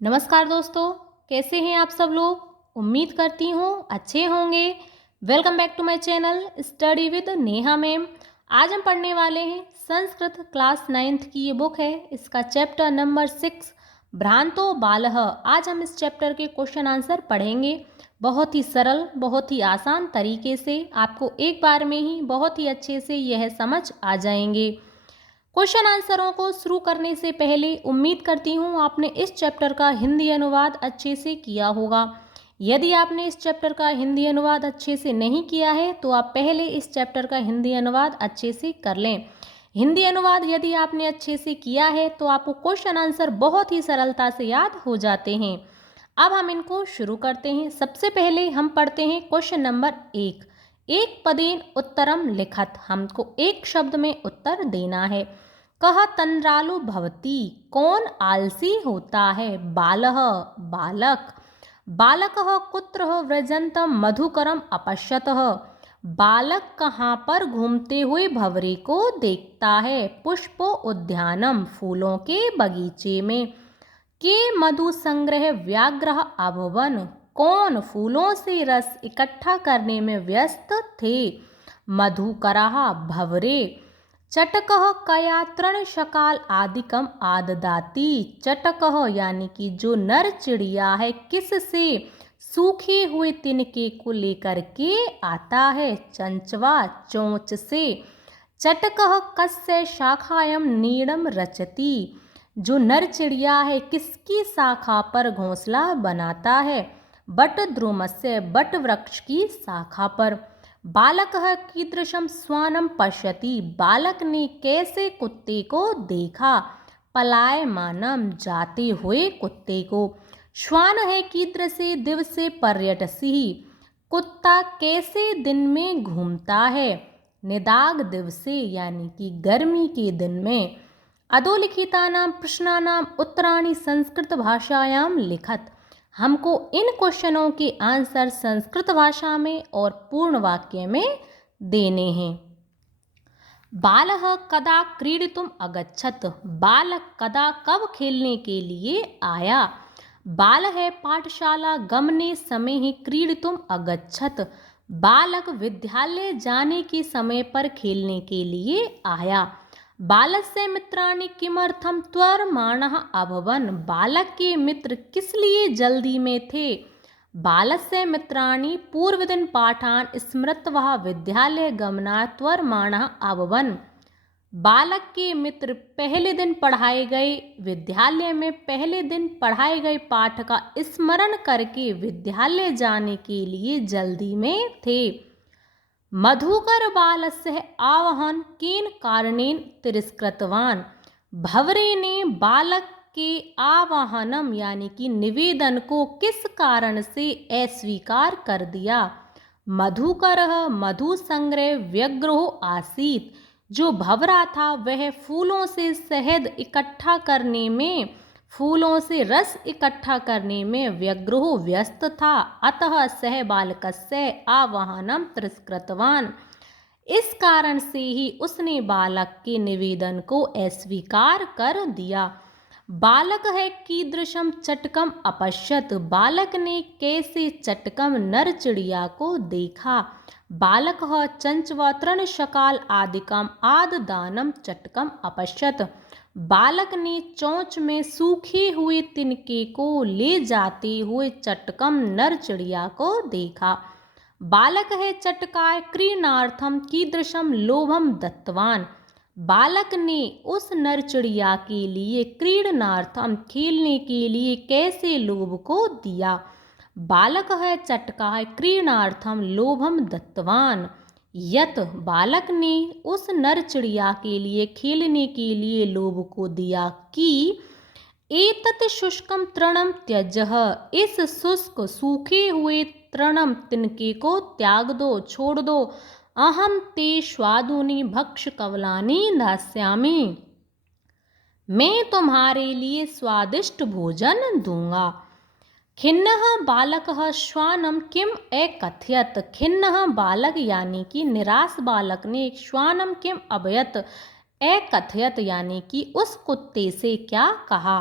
नमस्कार दोस्तों, कैसे हैं आप सब लोग। उम्मीद करती हूँ अच्छे होंगे। Welcome back to my channel study with Neha ma'am. आज हम पढ़ने वाले हैं संस्कृत क्लास 9th की ये बुक है। इसका चैप्टर नंबर 6 भ्रांतो बालः। आज हम इस चैप्टर के क्वेश्चन आंसर पढ़ेंगे। बहुत ही सरल, बहुत ही आसान तरीके से आपको एक बार में ही बहुत ही अच्छे से यह समझ आ जाएंगे। क्वेश्चन आंसरों को शुरू करने से पहले उम्मीद करती हूँ आपने इस चैप्टर का हिंदी अनुवाद अच्छे से किया होगा। यदि आपने इस चैप्टर का हिंदी अनुवाद अच्छे से नहीं किया है तो आप पहले इस चैप्टर का हिंदी अनुवाद अच्छे से कर लें। हिंदी अनुवाद यदि आपने अच्छे से किया है तो आपको क्वेश्चन आंसर बहुत ही सरलता से याद हो जाते हैं। अब हम इनको शुरू करते हैं। सबसे पहले हम पढ़ते हैं क्वेश्चन नंबर 1। एक पदेन उत्तरम लिखत। हमको एक शब्द में उत्तर देना है। कह तंद्रालु भवती। कौन आलसी होता है। बालः बालक। बालकः कुत्र व्रजन्तम मधुकरम अपश्यतः। बालक कहाँ पर घूमते हुए भंवरे को देखता है। पुष्पो उद्यानम फूलों के बगीचे में। के मधु संग्रह व्याग्रह अभवन। कौन फूलों से रस इकट्ठा करने में व्यस्त थे। मधुकरः भंवरे। चटकः कया तृण शकाल आदिकम आददाती। चटकः यानी कि जो नर चिड़िया है किससे सूखे हुए तिनके को लेकर के आता है। चंचवा चोंच से। चटकः कस्य शाखायम नीड़म रचती। जो नर चिड़िया है किसकी शाखा पर घोंसला बनाता है। बट द्रुमस्य बट वृक्ष की शाखा पर। बालकः कीदृशम श्वानम पश्यति। बालक ने कैसे कुत्ते को देखा। पलायमानम जाते हुए कुत्ते को। श्वान है कीदृशे दिवसे पर्यटसी। कुत्ता कैसे दिन में घूमता है। निदाग दिवसे यानी कि गर्मी के दिन में। अधोलिखितानां प्रश्नानां उत्तराणि संस्कृत भाषायां लिखत। हमको इन क्वेश्चनों के आंसर संस्कृत भाषा में और पूर्ण वाक्य में देने हैं। बालः कदा क्रीडितुम अगच्छत। बालक कदा कब खेलने के लिए आया। बाल है पाठशाला गमने समय ही क्रीडितुम अगच्छत। बालक विद्यालय जाने के समय पर खेलने के लिए आया। बालस्य मित्राणि किमर्थम त्वरमाणः अभवन। बालक के मित्र किस लिए जल्दी में थे। बालस्य मित्राणि पूर्वदिन पाठान स्मृत्वा विद्यालय गमनात् त्वरमाणः अभवन। बालक के मित्र पहले दिन पढ़ाए गए विद्यालय में पहले दिन पढ़ाए गए पाठ का स्मरण करके विद्यालय जाने के लिए जल्दी में थे। मधुकर बालस्य आवाहन केन कारणेन तिरस्कृतवान। भंवरे ने बालक के आवाहनम यानी कि निवेदन को किस कारण से अस्वीकार कर दिया। मधुकर मधु संग्रह व्यग्रो आसीत। जो भंवरा था वह फूलों से शहद इकट्ठा करने में फूलों से रस इकट्ठा करने में व्यग्रो व्यस्त था। अतः सह बालकस्य आवाहनम तिरस्कृतवान। इस कारण से ही उसने बालक के निवेदन को अस्वीकार कर दिया। बालक है कीदृशम चटकम अपश्यत। बालक ने कैसे चटकम नर चिड़िया को देखा। बालक चंचवा तृण शकाल आदिकम आददानम चटकम अपश्यत। बालक ने चोंच में सूखे हुए तिनके को ले जाते हुए चटकम नर चिड़िया को देखा। बालक है चटकाय क्रीणार्थम कीदृशम लोभम दत्तवान। बालक ने उस नर चिड़िया के लिए क्रीडनार्थम खेलने के लिए कैसे लोभ को दिया। बालक है चटकाय क्रीडनार्थम लोभम दत्तवान। यत बालक ने उस नर चिड़िया के लिए खेलने के लिए लोभ को दिया कि एतत् शुष्कम तृणम त्यजः। इस शुष्क सूखे हुए तृणम तिनके को त्याग दो छोड़ दो। अहम ते स्वादुनि भक्ष कवलानि दास्यामि। मैं तुम्हारे लिए स्वादिष्ट भोजन दूंगा। खिन्नः बालकः श्वानम किम अकथयत। खिन्नः बालक यानी कि निराश बालक ने श्वानम किम अभयत अकथयत यानी कि उस कुत्ते से क्या कहा।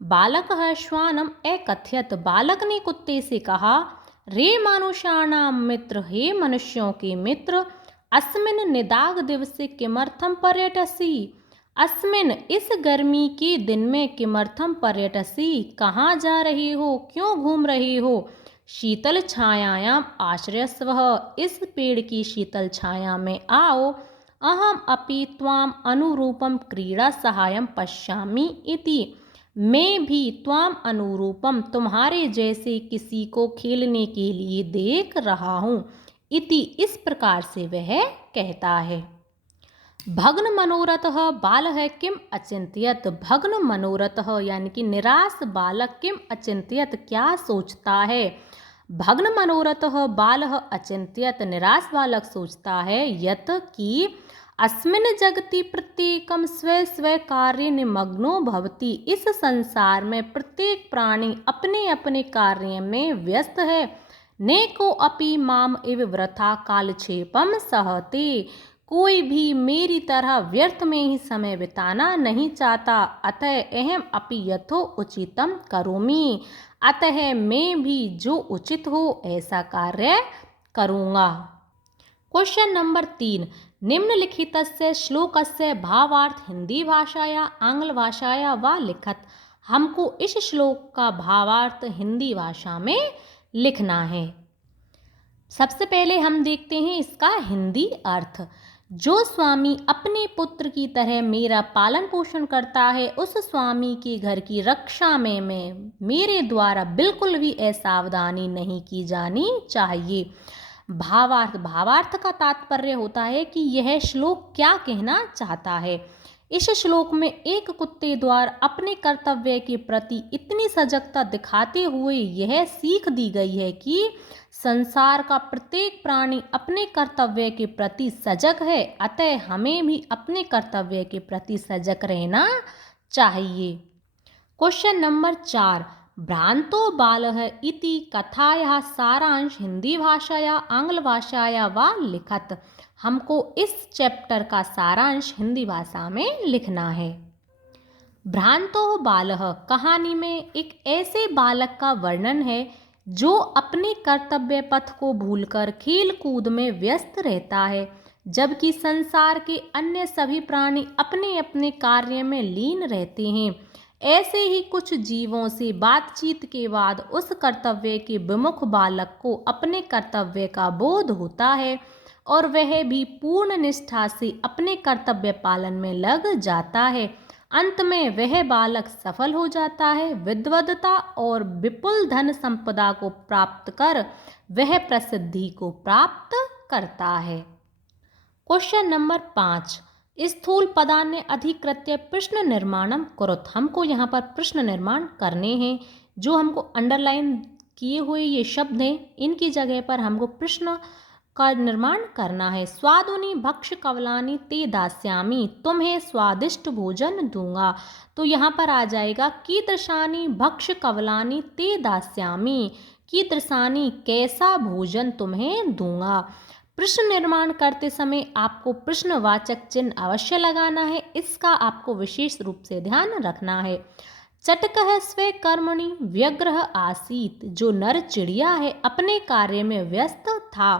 बालकः श्वानम अकथयत, बालक ने कुत्ते से कहा, रे मानुषाणाम मित्र, हे मनुष्यों के मित्र, अस्मिन् निदाग दिवसे किमर्थम पर्यटसि, अस्मिन् इस गर्मी के दिन में किमर्थम पर्यटसि, कहाँ जा रही हो, क्यों घूम रही हो, शीतल छायायाम आश्रयस्वः, इस पेड़ की शीतल छाया में आओ, अहम अपि त्वाम अनुरूपम क्रीड़ा सहायम पश्यामि इति, मैं भी त्वाम अनुरूपम तुम्हारे जैसे किसी को खेलने के लिए देख रहा हूँ, इति इस प्रकार से वह कहता है। भग्न मनोरथः बालः किम अचिंत्यत, भग्न मनोरथः यानी कि निराश बालक किम अचिंत्यत क्या सोचता है, भग्न मनोरथः बालः अचिंत्यत निराश बालक सोचता है, यत कि अस्मिन् जगति प्रत्येकम स्व स्व कार्य निमग्नो भवति, इस संसार में प्रत्येक प्राणी अपने अपने कार्य में व्यस्त है, नेको अपि माम इव वृथा कालक्षेपम सहते, कोई भी मेरी तरह व्यर्थ में ही समय बिताना नहीं चाहता, अतः अहम अपि यथो उचितम करोमि, अतः मैं भी जो उचित हो ऐसा कार्य करूँगा। क्वेश्चन नंबर 3, निम्नलिखितस्य श्लोकस्य भावार्थ हिंदी भाषाया आंग्ल भाषाया वा लिखत, हमको इस श्लोक का भावार्थ हिंदी भाषा में लिखना है। सबसे पहले हम देखते हैं इसका हिंदी अर्थ। जो स्वामी अपने पुत्र की तरह मेरा पालन पोषण करता है, उस स्वामी के घर की रक्षा में मेरे द्वारा बिल्कुल भी असावधानी नहीं की जानी चाहिए। भावार्थ, भावार्थ का तात्पर्य होता है कि यह श्लोक क्या कहना चाहता है। इस श्लोक में एक कुत्ते द्वारा अपने कर्तव्य के प्रति इतनी सजगता दिखाते हुए यह सीख दी गई है कि संसार का प्रत्येक प्राणी अपने कर्तव्य के प्रति सजग है, अतः हमें भी अपने कर्तव्य के प्रति सजग रहना चाहिए। क्वेश्चन नंबर 4, भ्रांतो बालः इति कथायाः सारांश हिंदी भाषाया आंग्ल भाषाया वा लिखत, हमको इस चैप्टर का सारांश हिंदी भाषा में लिखना है। भ्रांतो बालः कहानी में एक ऐसे बालक का वर्णन है जो अपने कर्तव्य पथ को भूलकर खेल कूद में व्यस्त रहता है, जबकि संसार के अन्य सभी प्राणी अपने अपने कार्य में लीन रहते हैं। ऐसे ही कुछ जीवों से बातचीत के बाद उस कर्तव्य के विमुख बालक को अपने कर्तव्य का बोध होता है और वह भी पूर्ण निष्ठा से अपने कर्तव्य पालन में लग जाता है। अंत में वह बालक सफल हो जाता है, विद्वत्ता और विपुल धन संपदा को प्राप्त कर वह प्रसिद्धि को प्राप्त करता है। क्वेश्चन नंबर 5, स्थूल पदान्य अधिकृत्य प्रश्न निर्माणम कुरुत, हमको यहाँ पर प्रश्न निर्माण करने हैं। जो हमको अंडरलाइन किए हुए ये शब्द हैं, इनकी जगह पर हमको प्रश्न का निर्माण करना है। स्वादुनि भक्ष कवलानि ते दास्यामि, तुम्हें स्वादिष्ट भोजन दूंगा। तो यहाँ पर आ जाएगा कीदृशानि भक्ष कवलानि ते दास्यामि, कीदृशानि कैसा भोजन तुम्हें दूंगा। प्रश्न निर्माण करते समय आपको प्रश्नवाचक चिन्ह अवश्य लगाना है, इसका आपको विशेष रूप से ध्यान रखना है। चटकः स्वे कर्मणि व्यग्रः आसीत, जो नर चिड़िया है अपने कार्य में व्यस्त था।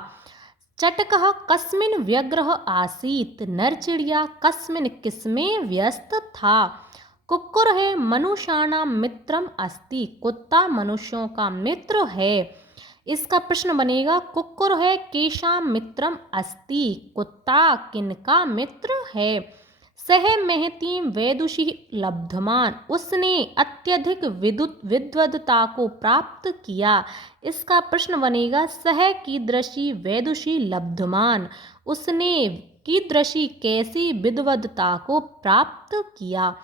चटकः कस्मिन् व्यग्रः आसीत, नर चिड़िया कस्मिन् किसमें व्यस्त था। कुक्कुर है मनुष्याणां मित्रम अस्ति, कुत्ता मनुष्यों का मित्र है। इसका प्रश्न बनेगा कुक्कुर है केषां मित्रम अस्ति, कुत्ता किनका मित्र है। सह महतीं वैदुषी लब्धमान, उसने अत्यधिक विद्वत्ता को प्राप्त किया। इसका प्रश्न बनेगा सह कीदृशी वैदुषी लब्धमान, उसने कीदृशी कैसी विद्वत्ता को प्राप्त किया।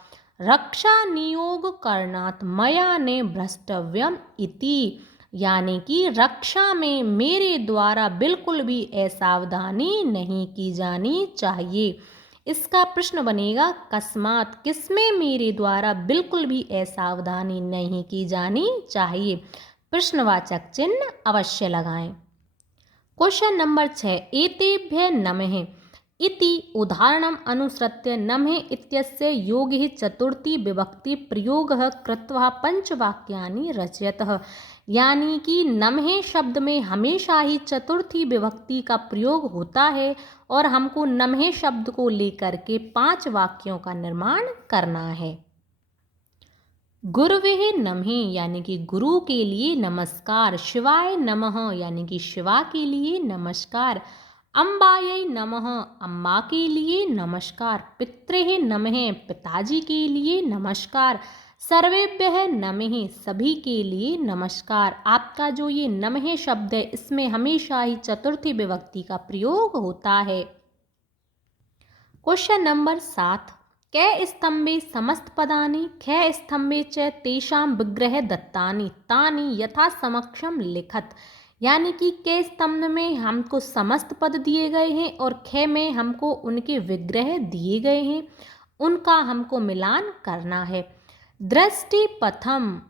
रक्षा नियोग करणात् मया ने भ्रष्टव्यम इति, यानी कि रक्षा में मेरे द्वारा बिल्कुल भी असावधानी नहीं की जानी चाहिए। इसका प्रश्न बनेगा कस्मात, किसमें मेरे द्वारा बिल्कुल भी असावधानी नहीं की जानी चाहिए। प्रश्नवाचक चिन्ह अवश्य लगाएं। क्वेश्चन नंबर 6, एतेभ्य नमः, इति उदाहरणम् अनुसृत्य नम्हे इत्यस्य योगिः चतुर्थी विभक्ति प्रयोगः कृत्वा पंचवाक्यानि रचयतः। यानी कि नम्हे शब्द में हमेशा ही चतुर्थी विभक्ति का प्रयोग होता है और हमको नम्हे शब्द को लेकर के 5 वाक्यों का निर्माण करना है। गुरुवे नमः यानी कि गुरु के लिए नमस्कार, शिवाय नमः यानी कि शिवा के लिए नमस्कार, अम्बायै नमः अम्मा के लिए नमस्कार, पित्रे नमः पिताजी के लिए नमस्कार, सर्वेभ्यः नमः सभी के लिए नमस्कार। आपका जो ये नमः शब्द है इसमें हमेशा ही चतुर्थी विभक्ति का प्रयोग होता है। क्वेश्चन नंबर 7, कै स्तंभे समस्त पदानि कै स्तंभे च तेषां विग्रह दत्तानि तानि यथा समक्षम लिखत। यानी कि कै स्तंभ में हमको समस्त पद दिए गए हैं और खे में हमको उनके विग्रह दिए गए हैं, उनका हमको मिलान करना है। दृष्टि पथम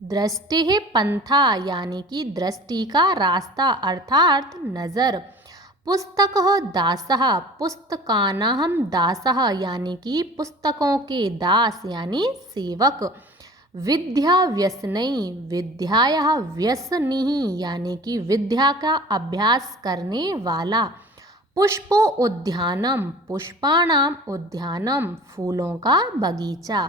दृष्टि पंथा यानी कि दृष्टि का रास्ता अर्थात नज़र। पुस्तक दासः पुस्तकानां दासः यानी कि पुस्तकों के दास यानी सेवक। विद्या व्यसनी विद्याया व्यसनी यानी कि विद्या का अभ्यास करने वाला। पुष्पो उद्यानम पुष्पाणाम उद्यानम फूलों का बगीचा।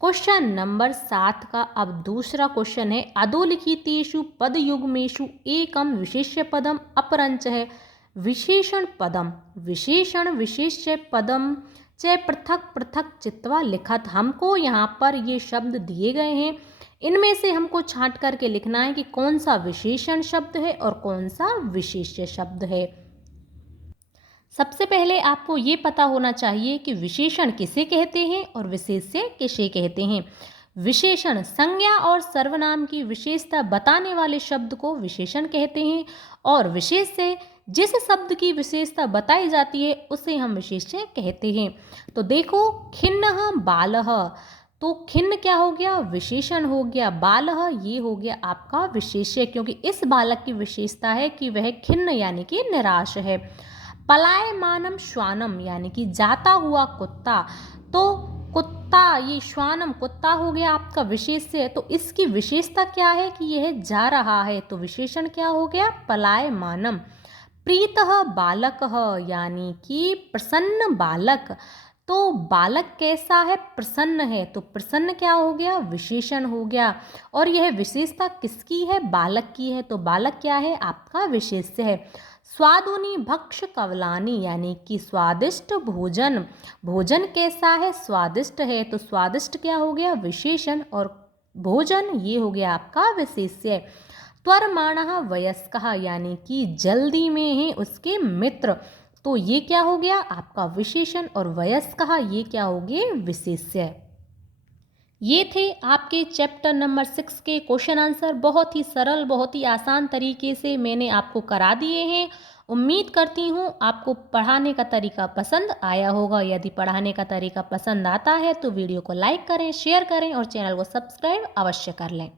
क्वेश्चन नंबर 7 का अब दूसरा क्वेश्चन है, अधोलिखितेषु पदयुग्मेषु एकम विशेष्य पदम अपरंच है विशेषण पदम विशेषण विशेष्य पदम च पृथक पृथक चित्वा लिखत। हमको यहाँ पर ये शब्द दिए गए हैं, इनमें से हमको छांट करके लिखना है कि कौन सा विशेषण शब्द है और कौन सा विशेष्य शब्द है। सबसे पहले आपको ये पता होना चाहिए कि विशेषण किसे कहते हैं और विशेष्य किसे कहते हैं। विशेषण संज्ञा और सर्वनाम की विशेषता बताने वाले शब्द को विशेषण कहते हैं और विशेष्य जिस शब्द की विशेषता बताई जाती है उसे हम विशेष्य कहते हैं। तो देखो, खिन्नः बालः, तो खिन्न क्या हो गया, विशेषण हो गया। बालः ये हो गया आपका विशेष्य, क्योंकि इस बालक की विशेषता है कि वह खिन्न यानी कि निराश है। पलायमानम श्वानम यानी कि जाता हुआ कुत्ता, तो कुत्ता ये श्वानम कुत्ता हो गया आपका विशेष्य। तो इसकी विशेषता क्या है कि यह जा रहा है, तो विशेषण क्या हो गया, पलायमानम। प्रीतः बालकः यानी कि प्रसन्न बालक, तो बालक कैसा है, प्रसन्न है, तो प्रसन्न क्या हो गया, विशेषण हो गया। और यह विशेषता किसकी है, बालक की है, तो बालक क्या है, आपका विशेष्य है। स्वादुनि भक्ष कवलानी यानी कि स्वादिष्ट भोजन, भोजन कैसा है, स्वादिष्ट है, तो स्वादिष्ट क्या हो गया, विशेषण, और भोजन ये हो गया आपका विशेष्य। त्वरमाणः वयस्कः यानी कि जल्दी में है उसके मित्र, तो ये क्या हो गया आपका विशेषण, और वयस्कः ये क्या हो गए, विशेष्य। ये थे आपके चैप्टर नंबर 6 के क्वेश्चन आंसर। बहुत ही सरल, बहुत ही आसान तरीके से मैंने आपको करा दिए हैं। उम्मीद करती हूँ आपको पढ़ाने का तरीका पसंद आया होगा। यदि पढ़ाने का तरीका पसंद आता है तो वीडियो को लाइक करें, शेयर करें और चैनल को सब्सक्राइब अवश्य कर लें।